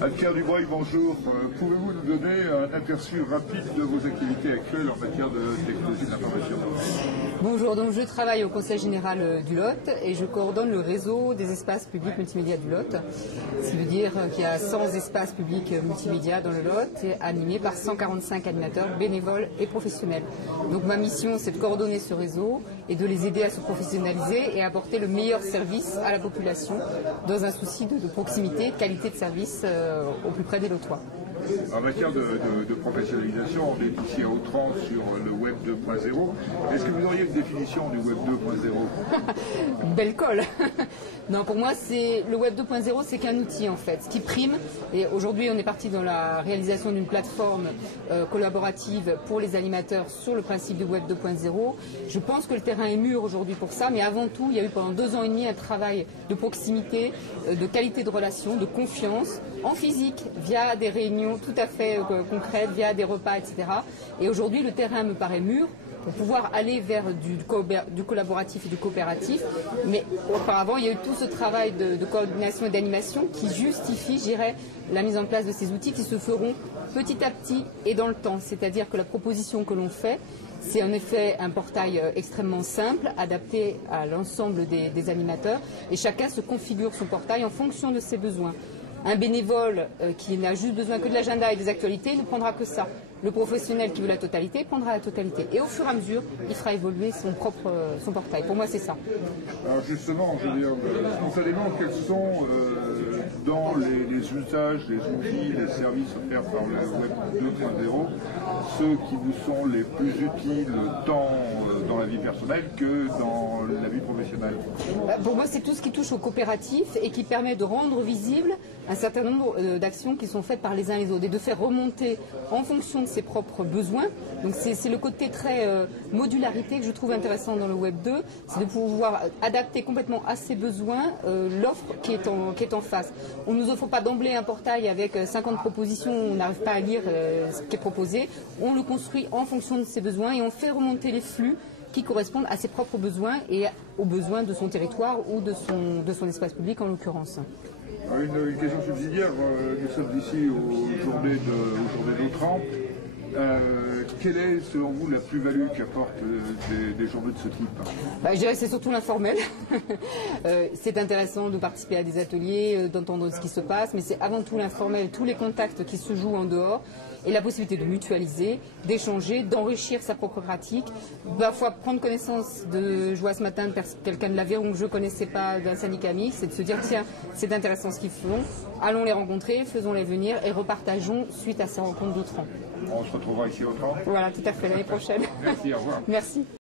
Anne-Pierre Dubreuil, bonjour. Pouvez-vous nous donner un aperçu rapide de vos activités actuelles en matière de technologie de l'information? Bonjour, donc je travaille au Conseil général du Lot et je coordonne le réseau des espaces publics multimédia du Lot. Ce qui veut dire qu'il y a 100 espaces publics multimédia dans le Lot, animés par 145 animateurs bénévoles et professionnels. Donc ma mission, c'est de coordonner ce réseau et de les aider à se professionnaliser et à apporter le meilleur service à la population dans un souci de proximité, de qualité de service au plus près des Lotois. En matière de professionnalisation, on est ici à Autrans sur le Web 2.0. Est-ce que vous auriez une définition du Web 2.0? Belle colle. Non, pour moi, le Web 2.0, c'est qu'un outil en fait. Ce qui prime, et aujourd'hui on est parti dans la réalisation d'une plateforme collaborative pour les animateurs sur le principe du Web 2.0. Je pense que le terrain est mûr aujourd'hui pour ça, mais avant tout, il y a eu pendant 2 ans et demi un travail de proximité, de qualité de relation, de confiance, en physique, via des réunions tout à fait concrètes, via des repas, etc. Et aujourd'hui, le terrain me paraît mûr pour pouvoir aller vers du collaboratif et du coopératif. Mais auparavant, il y a eu tout ce travail de coordination et d'animation qui justifie, je dirais, la mise en place de ces outils qui se feront petit à petit et dans le temps. C'est-à-dire que la proposition que l'on fait, c'est en effet un portail extrêmement simple, adapté à l'ensemble des animateurs, et chacun se configure son portail en fonction de ses besoins. Un bénévole qui n'a juste besoin que de l'agenda et des actualités ne prendra que ça. Le professionnel qui veut la totalité prendra la totalité. Et au fur et à mesure, il fera évoluer son portail. Pour moi, c'est ça. Alors justement, je veux dire, spontanément, quels sont dans les usages, les outils, les services offerts par le Web 2.0, ceux qui vous sont les plus utiles tant dans la vie personnelle que dans la vie professionnelle? Pour moi, c'est tout ce qui touche aux coopératifs et qui permet de rendre visible un certain nombre d'actions qui sont faites par les uns et les autres et de faire remonter en fonction de ses propres besoins. Donc c'est le côté très modularité que je trouve intéressant dans le Web 2, c'est de pouvoir adapter complètement à ses besoins l'offre qui est en face. On ne nous offre pas d'emblée un portail avec 50 propositions, on n'arrive pas à lire ce qui est proposé. On le construit en fonction de ses besoins et on fait remonter les flux qui correspondent à ses propres besoins et aux besoins de son territoire ou de son espace public en l'occurrence. Une question subsidiaire, nous sommes ici aux journées d'Autrans. Quelle est, selon vous, la plus-value qu'apportent des journées de ce type? Je dirais que c'est surtout l'informel. C'est intéressant de participer à des ateliers, d'entendre ce qui se passe, mais c'est avant tout l'informel, tous les contacts qui se jouent en dehors, et la possibilité de mutualiser, d'échanger, d'enrichir sa propre pratique, parfois prendre connaissance je vois ce matin quelqu'un de l'Aveyron que je ne connaissais pas, d'un syndicat mixte, et de se dire tiens, c'est intéressant ce qu'ils font, allons les rencontrer, faisons-les venir et repartageons suite à ces rencontres d'Autrans. On se retrouvera ici à Autrans. Voilà, tout à fait, l'année prochaine. Merci, au revoir. Merci.